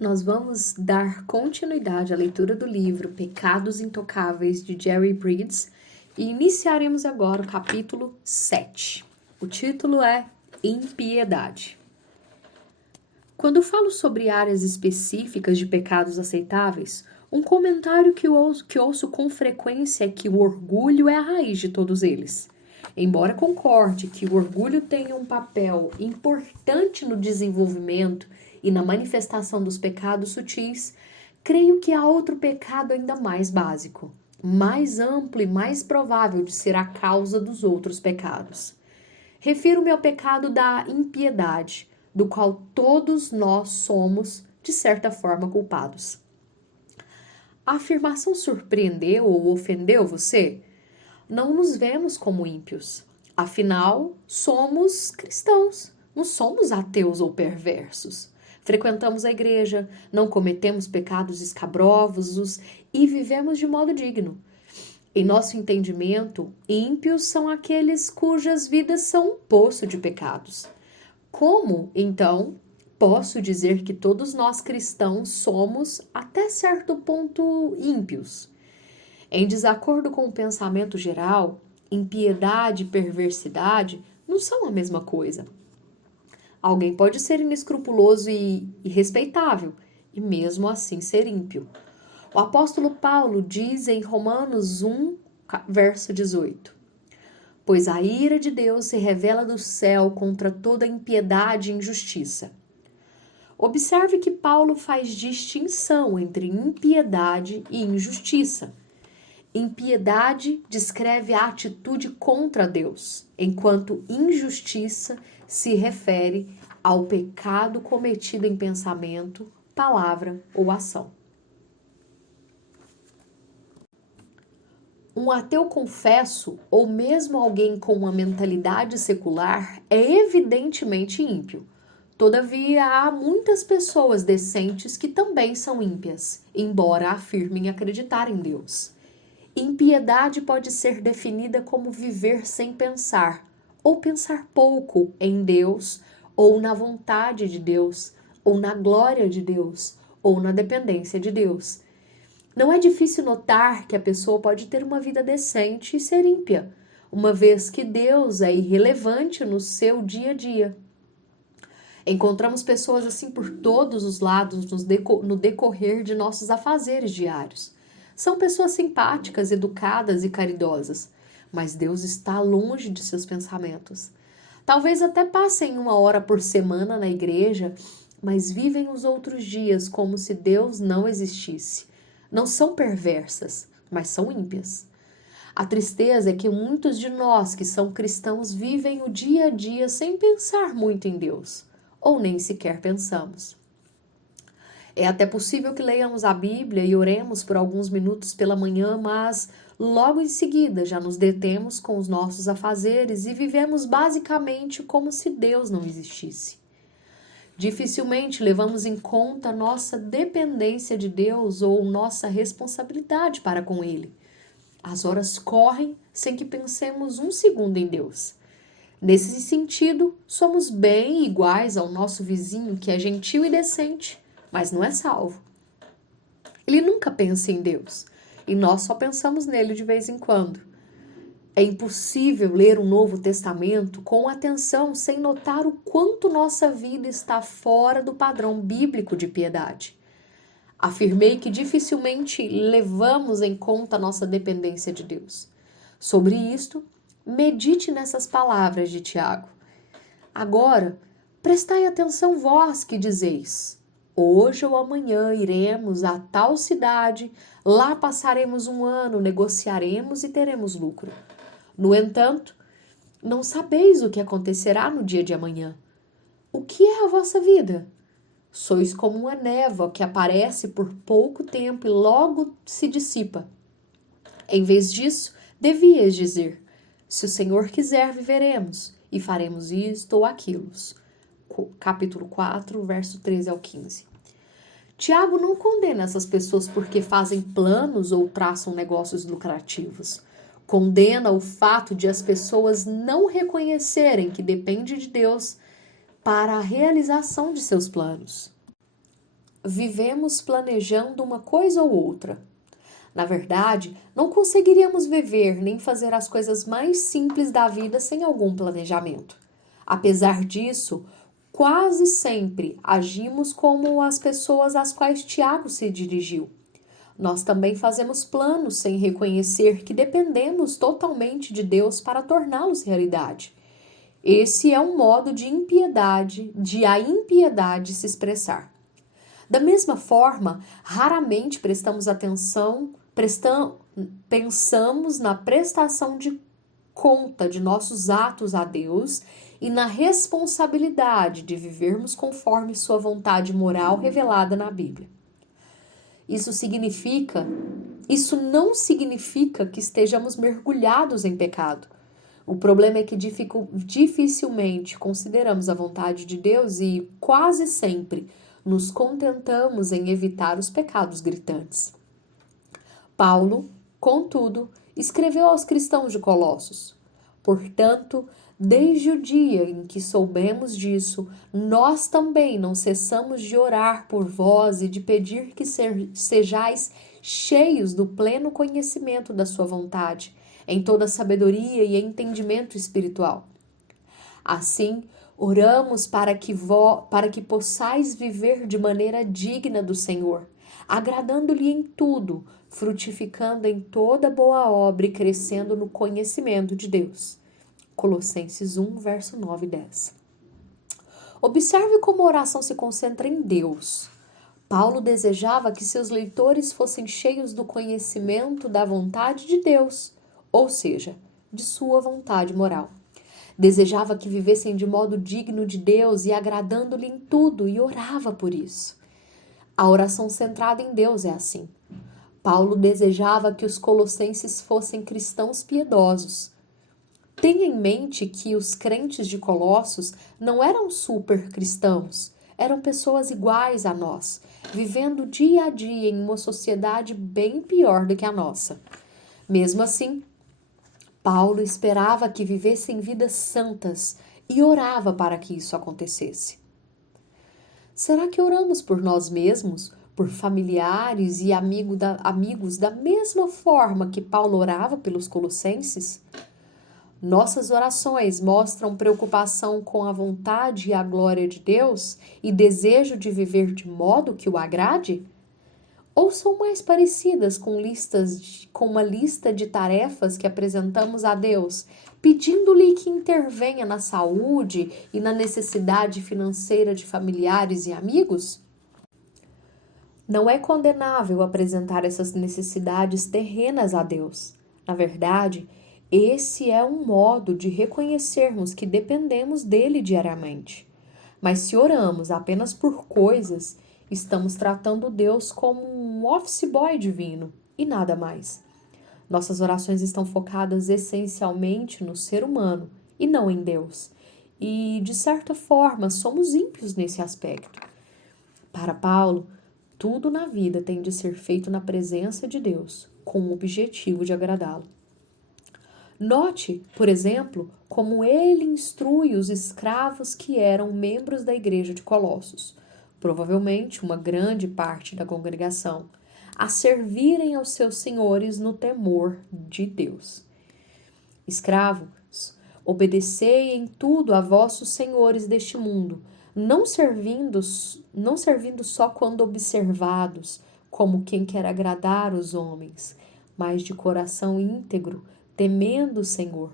Nós vamos dar continuidade à leitura do livro Pecados Intocáveis de Jerry Bridges e iniciaremos agora o capítulo 7. O título é Impiedade. Quando falo sobre áreas específicas de pecados aceitáveis, um comentário que ouço com frequência é que o orgulho é a raiz de todos eles. Embora concorde que o orgulho tenha um papel importante no desenvolvimento e na manifestação dos pecados sutis, creio que há outro pecado ainda mais básico, mais amplo e mais provável de ser a causa dos outros pecados. Refiro-me ao pecado da impiedade, do qual todos nós somos, de certa forma, culpados. A afirmação surpreendeu ou ofendeu você? Não nos vemos como ímpios. Afinal, somos cristãos, não somos ateus ou perversos. Frequentamos a igreja, não cometemos pecados escabrosos e vivemos de modo digno. Em nosso entendimento, ímpios são aqueles cujas vidas são um poço de pecados. Como, então, posso dizer que todos nós cristãos somos, até certo ponto, ímpios? Em desacordo com o pensamento geral, impiedade e perversidade não são a mesma coisa. Alguém pode ser inescrupuloso e irrespeitável, e mesmo assim ser ímpio. O apóstolo Paulo diz em Romanos 1, verso 18: Pois a ira de Deus se revela do céu contra toda impiedade e injustiça. Observe que Paulo faz distinção entre impiedade e injustiça. Impiedade descreve a atitude contra Deus, enquanto injustiça se refere ao pecado cometido em pensamento, palavra ou ação. Um ateu confesso, ou mesmo alguém com uma mentalidade secular, é evidentemente ímpio. Todavia, há muitas pessoas decentes que também são ímpias, embora afirmem acreditar em Deus. Impiedade pode ser definida como viver sem pensar, ou pensar pouco em Deus, ou na vontade de Deus, ou na glória de Deus, ou na dependência de Deus. Não é difícil notar que a pessoa pode ter uma vida decente e ser ímpia, uma vez que Deus é irrelevante no seu dia a dia. Encontramos pessoas assim por todos os lados no decorrer de nossos afazeres diários. São pessoas simpáticas, educadas e caridosas, mas Deus está longe de seus pensamentos. Talvez até passem 1 hora por semana na igreja, mas vivem os outros dias como se Deus não existisse. Não são perversas, mas são ímpias. A tristeza é que muitos de nós que são cristãos vivem o dia a dia sem pensar muito em Deus, ou nem sequer pensamos. É até possível que leiamos a Bíblia e oremos por alguns minutos pela manhã, mas logo em seguida já nos detemos com os nossos afazeres e vivemos basicamente como se Deus não existisse. Dificilmente levamos em conta nossa dependência de Deus ou nossa responsabilidade para com Ele. As horas correm sem que pensemos um segundo em Deus. Nesse sentido, somos bem iguais ao nosso vizinho que é gentil e decente, mas não é salvo. Ele nunca pensa em Deus, e nós só pensamos nele de vez em quando. É impossível ler o Novo Testamento com atenção sem notar o quanto nossa vida está fora do padrão bíblico de piedade. Afirmei que dificilmente levamos em conta nossa dependência de Deus. Sobre isto, medite nessas palavras de Tiago. Agora, prestai atenção vós que dizeis: hoje ou amanhã iremos a tal cidade, lá passaremos 1 ano, negociaremos e teremos lucro. No entanto, não sabeis o que acontecerá no dia de amanhã. O que é a vossa vida? Sois como uma névoa que aparece por pouco tempo e logo se dissipa. Em vez disso, devias dizer: se o Senhor quiser, viveremos e faremos isto ou aquilo. Capítulo 4, verso 13 ao 15. Tiago não condena essas pessoas porque fazem planos ou traçam negócios lucrativos. Condena o fato de as pessoas não reconhecerem que depende de Deus para a realização de seus planos. vivemos planejando uma coisa ou outra. Na verdade, não conseguiríamos viver nem fazer as coisas mais simples da vida sem algum planejamento. Apesar disso, quase sempre agimos como as pessoas às quais Tiago se dirigiu. Nós também fazemos planos sem reconhecer que dependemos totalmente de Deus para torná-los realidade. Esse é um modo de a impiedade se expressar. Da mesma forma, raramente pensamos na prestação de conta de nossos atos a Deus e na responsabilidade de vivermos conforme sua vontade moral revelada na Bíblia. Isso não significa que estejamos mergulhados em pecado. O problema é que dificilmente consideramos a vontade de Deus e, quase sempre, nos contentamos em evitar os pecados gritantes. Paulo, contudo, escreveu aos cristãos de Colossos: portanto, desde o dia em que soubemos disso, nós também não cessamos de orar por vós e de pedir que sejais cheios do pleno conhecimento da sua vontade, em toda sabedoria e entendimento espiritual. Assim, oramos para que possais viver de maneira digna do Senhor, agradando-lhe em tudo, frutificando em toda boa obra e crescendo no conhecimento de Deus. Colossenses 1, verso 9 e 10. Observe como a oração se concentra em Deus. Paulo desejava que seus leitores fossem cheios do conhecimento da vontade de Deus, ou seja, de sua vontade moral. Desejava que vivessem de modo digno de Deus e agradando-lhe em tudo, e orava por isso. A oração centrada em Deus é assim. Paulo desejava que os colossenses fossem cristãos piedosos. Tenha em mente que os crentes de Colossos não eram super cristãos, eram pessoas iguais a nós, vivendo dia a dia em uma sociedade bem pior do que a nossa. Mesmo assim, Paulo esperava que vivessem vidas santas e orava para que isso acontecesse. Será que oramos por nós mesmos, por familiares e amigos da mesma forma que Paulo orava pelos colossenses? Nossas orações mostram preocupação com a vontade e a glória de Deus e desejo de viver de modo que o agrade? Ou são mais parecidas com uma lista de tarefas que apresentamos a Deus, pedindo-lhe que intervenha na saúde e na necessidade financeira de familiares e amigos? Não é condenável apresentar essas necessidades terrenas a Deus. Na verdade, esse é um modo de reconhecermos que dependemos dele diariamente. Mas se oramos apenas por coisas, estamos tratando Deus como um office boy divino e nada mais. Nossas orações estão focadas essencialmente no ser humano e não em Deus. E, de certa forma, somos ímpios nesse aspecto. Para Paulo, tudo na vida tem de ser feito na presença de Deus, com o objetivo de agradá-lo. Note, por exemplo, como ele instrui os escravos que eram membros da igreja de Colossos, provavelmente uma grande parte da congregação, a servirem aos seus senhores no temor de Deus. Escravos, obedecei em tudo a vossos senhores deste mundo, não servindo só quando observados, como quem quer agradar os homens, mas de coração íntegro, temendo o Senhor.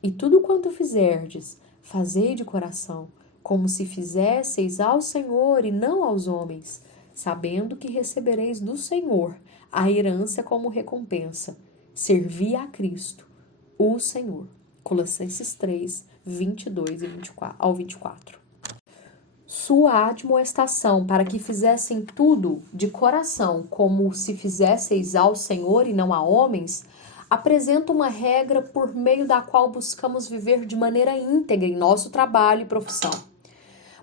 E tudo quanto fizerdes, fazei de coração, como se fizesseis ao Senhor e não aos homens, sabendo que recebereis do Senhor a herança como recompensa. Servi a Cristo, o Senhor. Colossenses 3, 22 ao 24. Sua admoestação para que fizessem tudo de coração, como se fizesseis ao Senhor e não a homens, apresenta uma regra por meio da qual buscamos viver de maneira íntegra em nosso trabalho e profissão.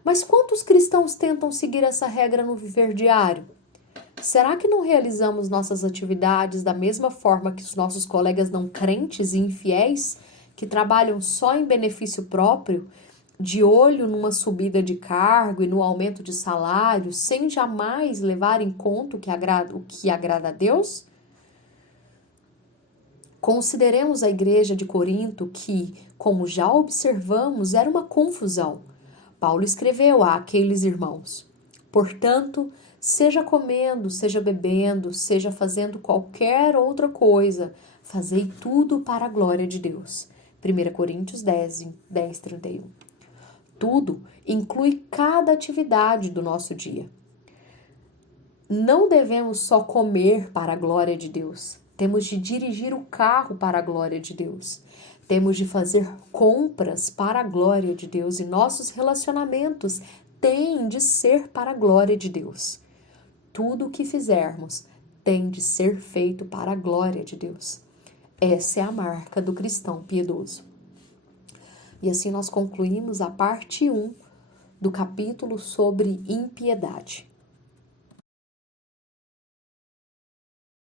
Mas quantos cristãos tentam seguir essa regra no viver diário? Será que não realizamos nossas atividades da mesma forma que os nossos colegas não crentes e infiéis, que trabalham só em benefício próprio, de olho numa subida de cargo e no aumento de salário, sem jamais levar em conta o que agrada a Deus? Consideremos a igreja de Corinto que, como já observamos, era uma confusão. Paulo escreveu àqueles irmãos: portanto, seja comendo, seja bebendo, seja fazendo qualquer outra coisa, fazei tudo para a glória de Deus. 1 Coríntios 10, 31. Tudo inclui cada atividade do nosso dia. Não devemos só comer para a glória de Deus. Temos de dirigir o carro para a glória de Deus. Temos de fazer compras para a glória de Deus. E nossos relacionamentos têm de ser para a glória de Deus. Tudo o que fizermos tem de ser feito para a glória de Deus. Essa é a marca do cristão piedoso. E assim nós concluímos a parte 1 do capítulo sobre impiedade.